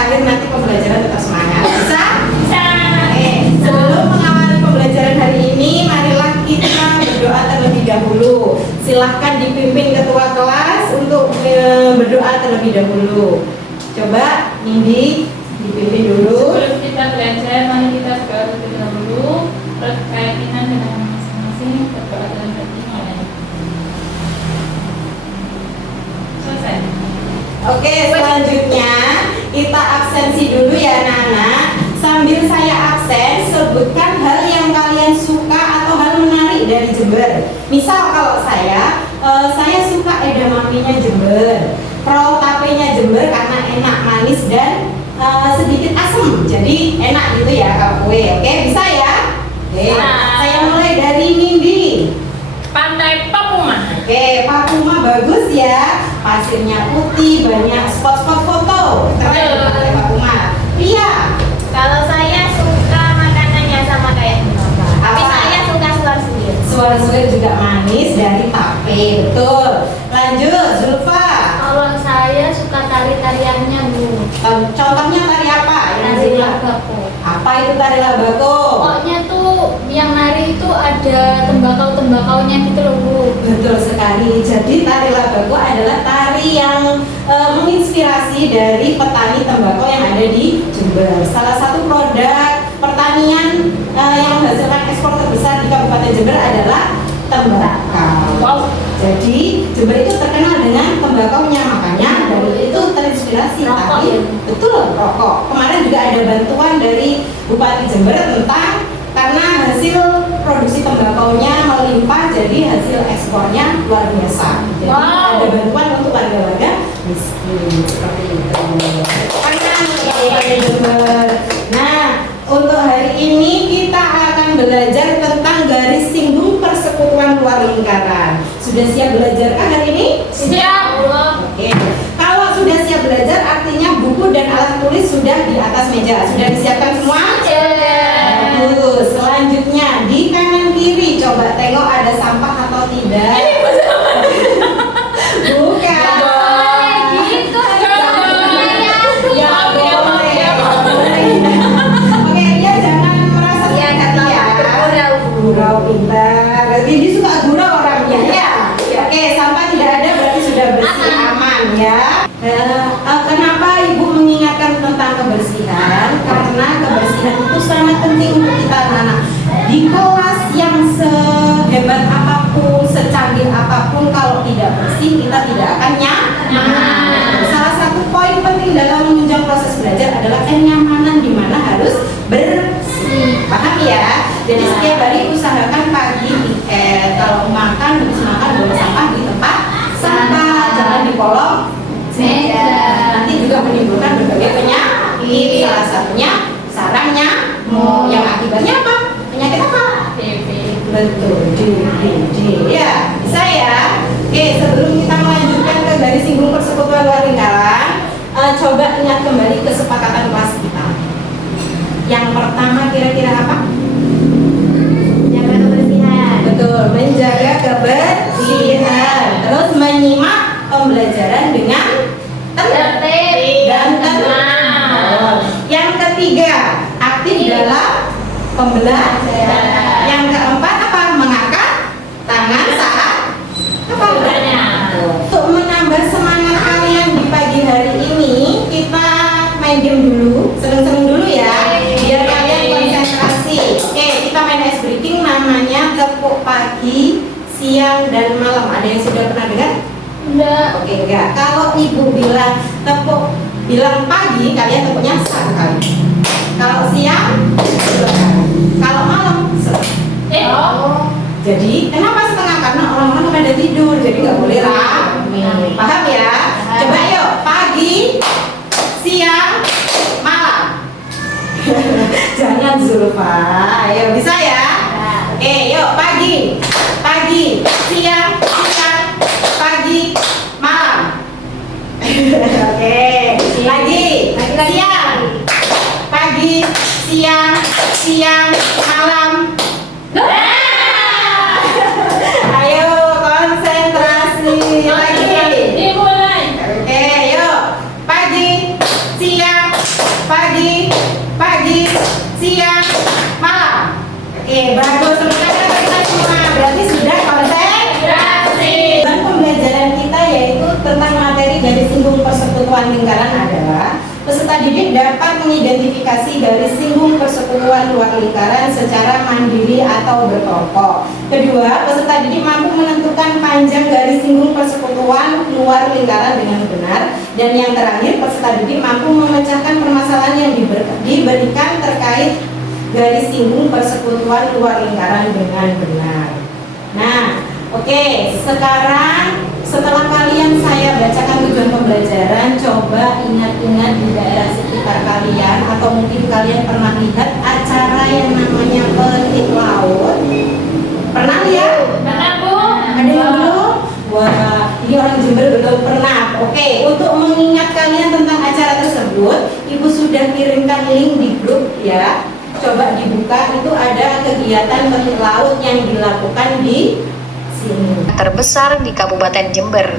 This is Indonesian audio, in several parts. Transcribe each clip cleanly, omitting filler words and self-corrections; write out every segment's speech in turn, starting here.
akhir nanti pembelajaran tetap semangat. Bisa? Bisa. Oke, sebelum mengawali pembelajaran hari ini, marilah kita berdoa terlebih dahulu. Silahkan dipimpin ketua kelas untuk berdoa terlebih dahulu. Coba Nindi dipimpin dulu. Sebelum kita belajar, mari kita berdoa terlebih dahulu. Berkaitan dengan masing-masing berdoa dalam hati mulai. Selesai. Oke, selanjutnya kita absensi dulu ya anak-anak. Sambil saya absen, sebutkan hal yang kalian suka atau hal menarik dari Jember. Misal kalau saya suka edamamenya Jember, perahu tapenya Jember karena enak, manis dan sedikit asam, jadi enak gitu ya kalau kue. Oke, bisa ya? Oke, saya mulai dari Nindi. Pantai Papuma. Oke, Papuma bagus ya. Pasirnya putih, banyak spot-spot foto. Keren Pantai Papuma. Ria. Kalau saya suka makanannya sama kayak Bapak. Tapi Apa? saya suka suar-suir. Suara-suara juga manis dari tape, betul. Lanjut, Zulfa. Kalau saya suka tari-tariannya Bu. Contohnya tari apa? Yang Tari Zulfa? labako. Apa itu tari labako? Pokoknya tuh yang nari itu ada tembakau-tembakaunya gitu loh Bu. Betul sekali. Jadi tari labako adalah tari yang menginspirasi dari petani tembakau yang ada di Jember. Salah satu produk pertanian yang menghasilkan ekspor terbesar di Kabupaten Jember adalah tembakau. Wow. Jadi Jember itu terkenal dengan tembakaunya, makanya dari itu terinspirasi. Rokok Tapi ya? betul, rokok. Kemarin juga ada bantuan dari Bupati Jember tentang karena hasil produksi tembakaunya melimpah, jadi hasil ekspornya luar biasa. Jadi Wow. ada bantuan untuk warga-warga miskin seperti itu. Karena Kabupaten Jember. Nah, untuk hari ini kita akan belajar tentang garis singgung persekutuan luar lingkaran. Sudah siap belajar kan hari ini? Siap. Oke. Kalau sudah siap belajar, artinya buku dan alat tulis sudah di atas meja. Sudah disiapkan semua? Bagus. Selanjutnya di kanan kiri, coba tengok ada sampah atau tidak. Bukan. Gitu. Ya boleh. Oke, dia jangan merasa sakit hati ya. Gurau pintar. Jadi suka gurau orangnya ya. Oke, sampah tidak ada berarti sudah bersih, aman ya. Kenapa ibu mengingatkan tentang kebersihan? Karena kebersihan itu sangat penting untuk kita anak-anak. Di kelas yang sehebat apapun, secanggih apapun, kalau tidak bersih kita tidak akan nyaman. Salah satu poin penting dalam menunjang proses belajar adalah kenyamanan, di mana harus bersih. Paham ya? Jadi setiap hari usahakan pagi kalau makan habis makan buang sampah di tempat sampah, jangan di kolong meja. Nanti juga menimbulkan berbagai penyakit. Salah satunya sarang nyamuk. Yang akibatnya apa? Penyakit apa? Betul, DBD. Ya, bisa ya. Oke, sebelum kita melanjutkan ke garis singgung persekutuan luar lingkaran, coba ingat kembali kesepakatan kelas kita. Yang pertama kira-kira apa? Jaga kebersihan. Betul, menjaga kebersihan. Terus menyimak pembelajaran dengan tertib dan tenang. Yang ketiga, aktif dalam pembelajaran. Yang keempat apa? Mengangkat tangan saat apa? Untuk menambah semangat kalian di pagi hari ini, kita main game dulu, seneng-seneng dulu ya, biar kalian konsentrasi. Oke, kita main ice breaking, namanya tepuk pagi, siang, dan malam. Ada yang sudah pernah dengar? Enggak. Oke, enggak. Kalau ibu bilang pagi, kalian tepuknya 1 kali. Kalau siang, 2 kali. Kalau malam, 1. Jadi kenapa setengah? Karena orang-orang pada tidur, jadi nggak boleh rame. Paham ya? Coba yuk, pagi, siang, malam. Jangan Zulfa. Ayo, bisa ya? Oke, yuk pagi, siang, pagi, malam. Oke, lagi, siang, pagi, siang, malam. Ayo konsentrasi lagi. Dimulai. Oke, yuk pagi, siang, persekutuan lingkaran adalah peserta didik dapat mengidentifikasi garis singgung persekutuan luar lingkaran secara mandiri atau berkelompok. Kedua, peserta didik mampu menentukan panjang garis singgung persekutuan luar lingkaran dengan benar. Dan yang terakhir, peserta didik mampu memecahkan permasalahan yang diberikan terkait garis singgung persekutuan luar lingkaran dengan benar. Nah, oke, sekarang setelah kalian saya bacakan tujuan pembelajaran, coba ingat-ingat di daerah sekitar kalian atau mungkin kalian pernah lihat acara yang namanya petik laut. Pernah lihat? Pernah, Bu. Ada yang belum? Wah, ini orang Jember belum pernah. Oke, untuk mengingat kalian tentang acara tersebut, Ibu sudah kirimkan link di grup ya. Coba dibuka, itu ada kegiatan petik laut yang dilakukan di sini. Terbesar di Kabupaten Jember.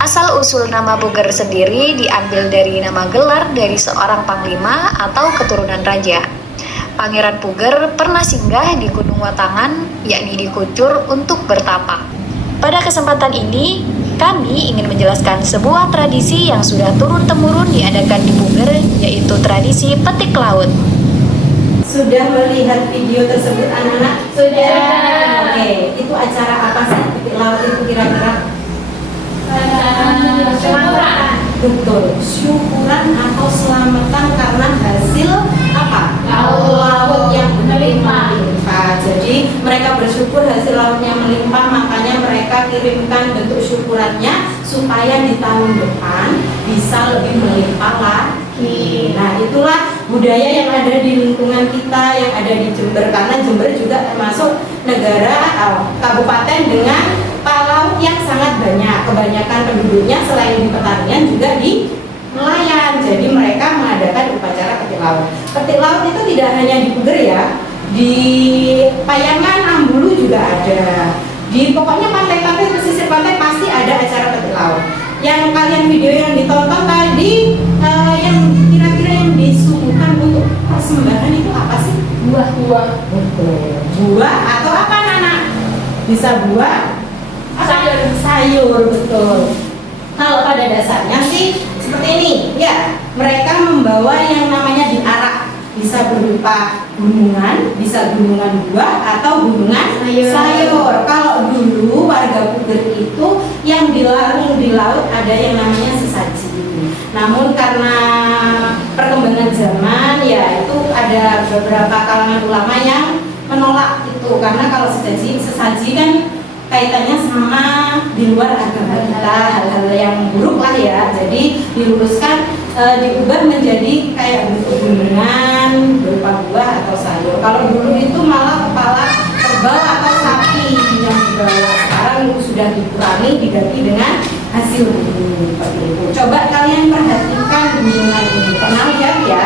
Asal-usul nama Puger sendiri diambil dari nama gelar dari seorang panglima atau keturunan raja. Pangeran Puger pernah singgah di Gunung Watangan, yakni di Kucur, untuk bertapa. Pada kesempatan ini, kami ingin menjelaskan sebuah tradisi yang sudah turun-temurun diadakan di Puger, yaitu tradisi petik laut. Sudah melihat video tersebut anak-anak? Sudah. Oke, itu acara apa sih petik laut itu kira-kira? Syukuran. Betul, syukuran atau selamatan karena hasil apa? Laut yang melimpah. Jadi mereka bersyukur hasil lautnya melimpah, makanya mereka kirimkan bentuk syukurannya supaya di tahun depan bisa lebih melimpah lagi. Nah, itulah budaya yang ada di lingkungan kita, yang ada di Jember, karena Jember juga termasuk negara kabupaten dengan laut yang sangat banyak. Kebanyakan penduduknya selain di pertanian juga di nelayan. Jadi mereka mengadakan upacara petik laut. Petik laut itu tidak hanya di Puger ya, di Payangan, Ambulu juga ada. Di pokoknya pantai-pantai, pesisir pantai pasti ada acara petik laut. Yang kalian video yang ditonton tadi, yang kira-kira yang disuguhkan untuk persembahan itu apa sih? Buah-buah. Betul. Buah atau apa Nana? Bisa buah? Sayur. Sayur, betul. Kalau pada dasarnya sih seperti ini, ya. Mereka membawa yang namanya diarak, bisa berupa gunungan, bisa gunungan buah atau gunungan sayur. Kalau dulu warga Puger itu yang dilarung di laut ada yang namanya sesaji. Namun karena perkembangan zaman ya itu ada beberapa kalangan ulama yang menolak itu, karena kalau sesaji kan kaitannya sama di luar agama kita, hal-hal yang buruk lah ya. Jadi diluruskan, diubah menjadi kayak bentuk gunungan berupa buah atau sayur. Kalau dulu itu malah kepala kerbau atau sapi yang dibawa. Sekarang sudah dikurangi, diganti dengan hasil bumi seperti itu. Coba kalian perhatikan gunungan ini, pernah lihat ya?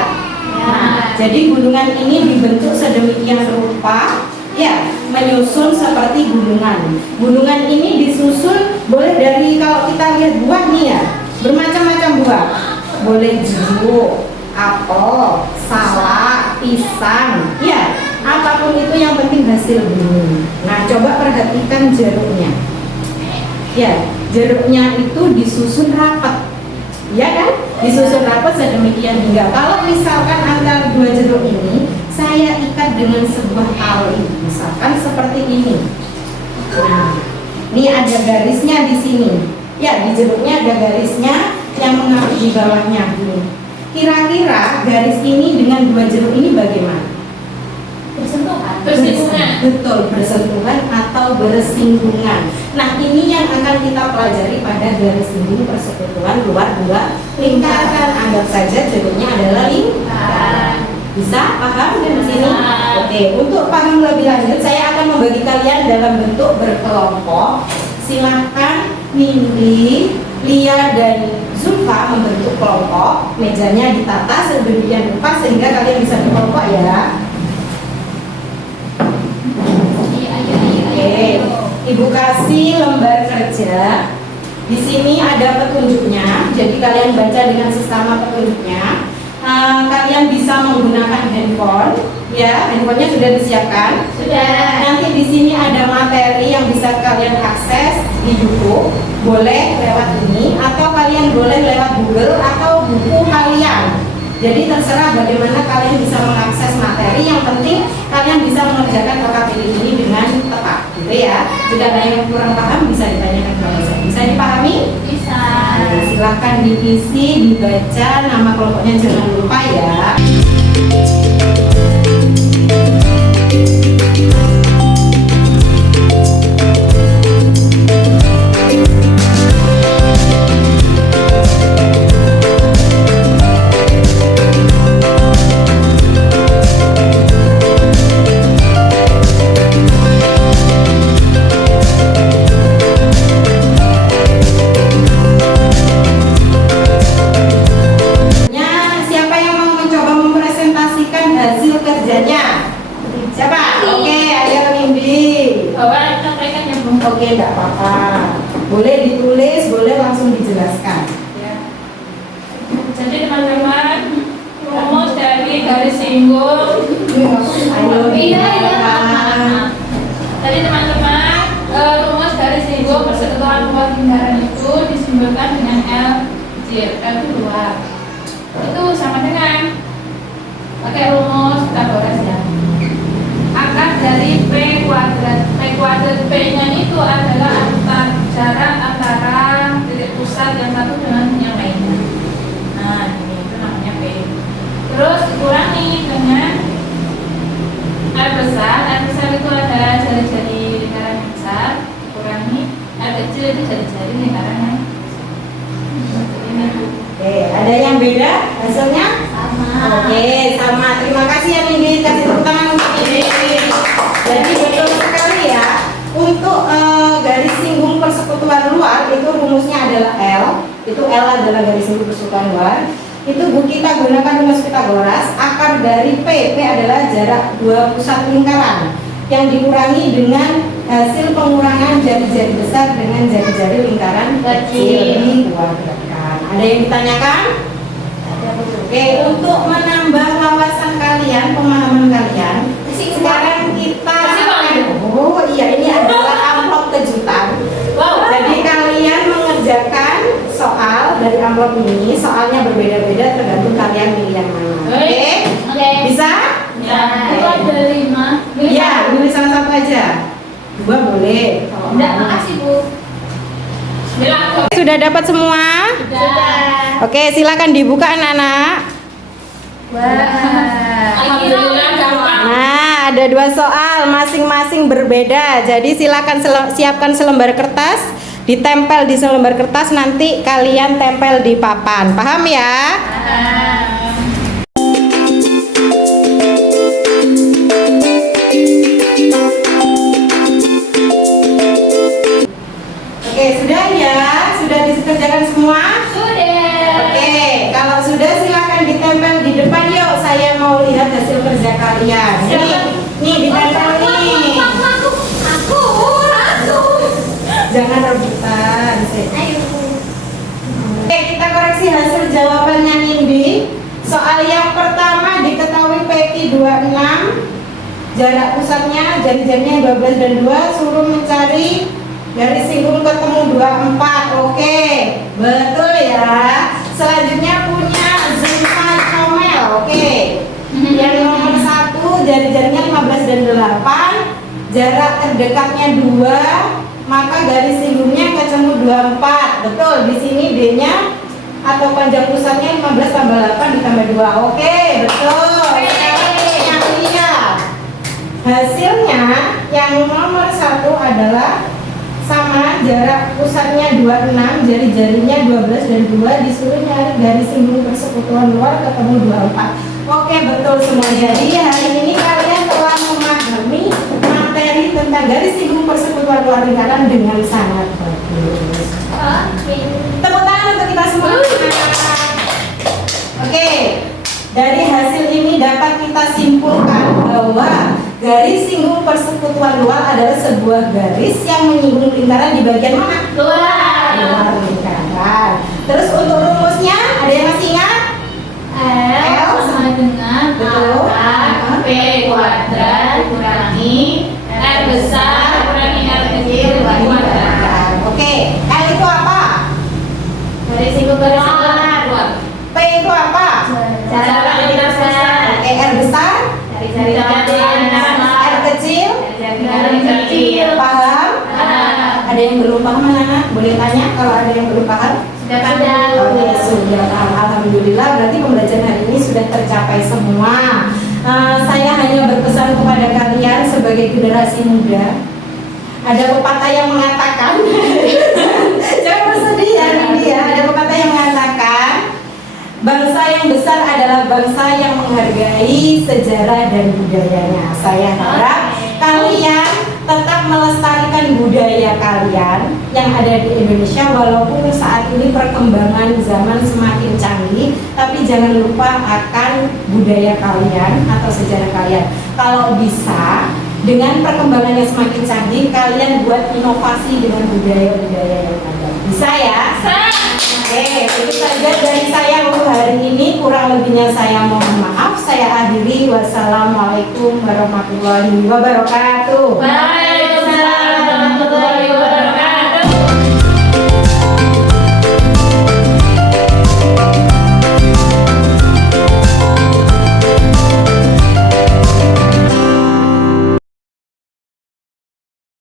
Nah, jadi gunungan ini dibentuk sedemikian rupa, ya, menyusun seperti gunungan. Gunungan ini disusun boleh dari, kalau kita lihat buah nih ya, bermacam-macam buah. Boleh jeruk, apel, salak, pisang, ya, apapun itu yang penting hasil bumi. Nah, coba perhatikan jeruknya. Ya, jeruknya itu disusun rapat. Ya kan? Disusun rapat sedemikian hingga kalau misalkan antara dua jeruk ini saya ikat dengan sebuah tali, misalkan seperti ini. Nah, ini ada garisnya di sini. Ya, di jeruknya ada garisnya yang mengalir di bawahnya. Kira-kira garis ini dengan dua jeruk ini bagaimana? Bersentuhan. Bersinggungan. Betul, bersentuhan atau bersinggungan. Nah, ini yang akan kita pelajari pada garis singgung persekutuan luar dua lingkaran. Anggap saja jeruknya adalah lingkaran. Bisa paham di sini? Oke, untuk paham lebih lanjut saya akan membagi kalian dalam bentuk berkelompok. Silahkan Nindi, Lia, dan Zulfa membentuk kelompok. Mejanya ditata sedemikian rupa sehingga kalian bisa berkelompok ya. Oke, Ibu kasih lembar kerja. Di sini ada petunjuknya, jadi kalian baca dengan sesama petunjuknya. Kalian bisa menggunakan handphone, ya, handphonenya sudah disiapkan. Sudah. Nanti di sini ada materi yang bisa kalian akses di YouTube. boleh lewat ini, atau kalian boleh lewat Google atau buku kalian. Jadi terserah bagaimana kalian bisa mengakses materi. Yang penting kalian bisa mengerjakan kakak pilih ini dengan tepat, gitu ya. Jika ada yang kurang paham bisa ditanyakan kepada saya. Bisa dipahami? Bisa. Nah, silahkan diisi, dibaca, nama kelompoknya jangan lupa ya. Siapa yang mau mencoba mempresentasikan hasil kerjanya? Siapa? Oke, ayo Nindi. Bawa sampaikan ya belum. Oke, enggak apa-apa. Boleh ditulis, boleh langsung dijelaskan. Ya. Jadi teman-teman, rumus dari garis singgung. Ayo. Iya. Jadi teman-teman, rumus garis singgung persekutuan luar lingkaran itu disimbolkan dengan L kecil. L itu luar. Itu sama dengan pakai rumus Pythagoras ya. Akar dari P kuadrat. P kuadrat P-nya itu adalah jarak antara titik pusat yang satu dengan yang lainnya. Nah, ini itu namanya P. Terus dikurangi dengan R besar. R besar itu adalah jari-jari lingkaran yang besar. Dikurangi R kecil itu jari-jari lingkaran yang seperti ini. Oke, ada yang beda hasilnya? Sama. Oke, sama. Terima kasih ya Nindi. Kasih tepuk tangan untuk Nindi. Jadi betul sekali ya. Untuk garis singgung persekutuan luar itu rumusnya adalah L. Itu L adalah garis singgung persekutuan luar. Itu Bu kita gunakan rumus Pythagoras. Akar dari P adalah jarak dua pusat lingkaran yang dikurangi dengan hasil pengurangan jari-jari besar dengan jari-jari lingkaran kecil dikuadratkan. Ada yang ditanyakan? Oke, untuk menambah wawasan kalian, pemahaman kalian, sekarang kita oh iya, ini adalah amplop kejutan. Wow. Jadi kalian mengerjakan soal dari amplop ini. Soalnya berbeda-beda tergantung kalian pilih yang mana. Oke? Oke. Bisa? Ya. Itu ada 5. Iya, pilih salah satu aja. Dua boleh. Enggak, makasih Bu. Bismillah. Sudah dapat semua? Sudah. Oke, silakan dibuka anak-anak. Wah. Alhamdulillah gampang. Nah, ada dua soal masing-masing berbeda. Jadi silakan siapkan selembar kertas, ditempel di selembar kertas, nanti kalian tempel di papan. Paham ya? Oke, sudah ya? Sudah dikerjakan semua? Sudah. Oke, kalau sudah silakan ditempel di depan yuk. Saya mau lihat hasil kerja kalian. Nih ditempel nih. Aku. Jangan rebutan. Ayo. Oke, kita koreksi hasil jawabannya Nindi. Soal yang pertama diketahui PQ 26. Jarak pusatnya jari-jarinya 12 dan 2, suruh mencari garis singgung ketemu 24. Oke, betul ya. Selanjutnya punya Zulfa Komel. Oke. Yang nomor 1 jari-jarinya 15 dan 8, jarak terdekatnya 2, maka garis singgungnya ketemu 24. Betul, di sini D-nya atau panjang pusatnya 15 tambah 8 ditambah 2. Oke, betul. Sekarang yang Lia. Hasilnya yang nomor 1 adalah sama, jarak pusatnya 26, jari-jarinya 12 dan 2, disuruh nyari garis singgung persekutuan luar ketemu 24. Oke, betul semua. Jadi hari ini kalian telah memahami materi tentang garis singgung persekutuan luar lingkaran dengan sangat bagus. Oke. Tepuk tangan untuk kita semua. Oke, dari hasil ini dapat kita simpulkan bahwa garis singgung persekutuan luar adalah sebuah garis yang menyinggung lingkaran di bagian mana? Luar. Luar lingkaran. Terus untuk rumusnya, ada yang masih ingat? L sama dengan Betul. akar P kuadrat kurangi R besar kurangi R kecil kuadrat. Oke, L itu apa? Dari singgung besar. P itu apa? Cara besar. Oke, R besar. Cari R kecil. kecil. Paham? Ada yang belum paham anak-anak? Boleh tanya kalau ada yang belum paham? Oke, sudah paham. Alhamdulillah, berarti pembelajaran hari ini sudah tercapai semua. Saya hanya berpesan kepada kalian sebagai generasi muda. Ada pepatah yang mengatakan, jangan bersedih ya, Nindi ya. Ada pepatah yang mengatakan, bangsa yang besar adalah bangsa yang menghargai sejarah dan budayanya. Saya harap kalian tetap melestarikan budaya kalian yang ada di Indonesia walaupun saat ini perkembangan zaman semakin canggih, tapi jangan lupa akan budaya kalian atau sejarah kalian. Kalau bisa, dengan perkembangan yang semakin canggih, kalian buat inovasi dengan budaya-budaya yang ada. Bisa ya? Oke, itu saja dari saya untuk hari ini. Kurang lebihnya saya mohon maaf. Saya akhiri. Wassalamualaikum warahmatullahi wabarakatuh. Bye.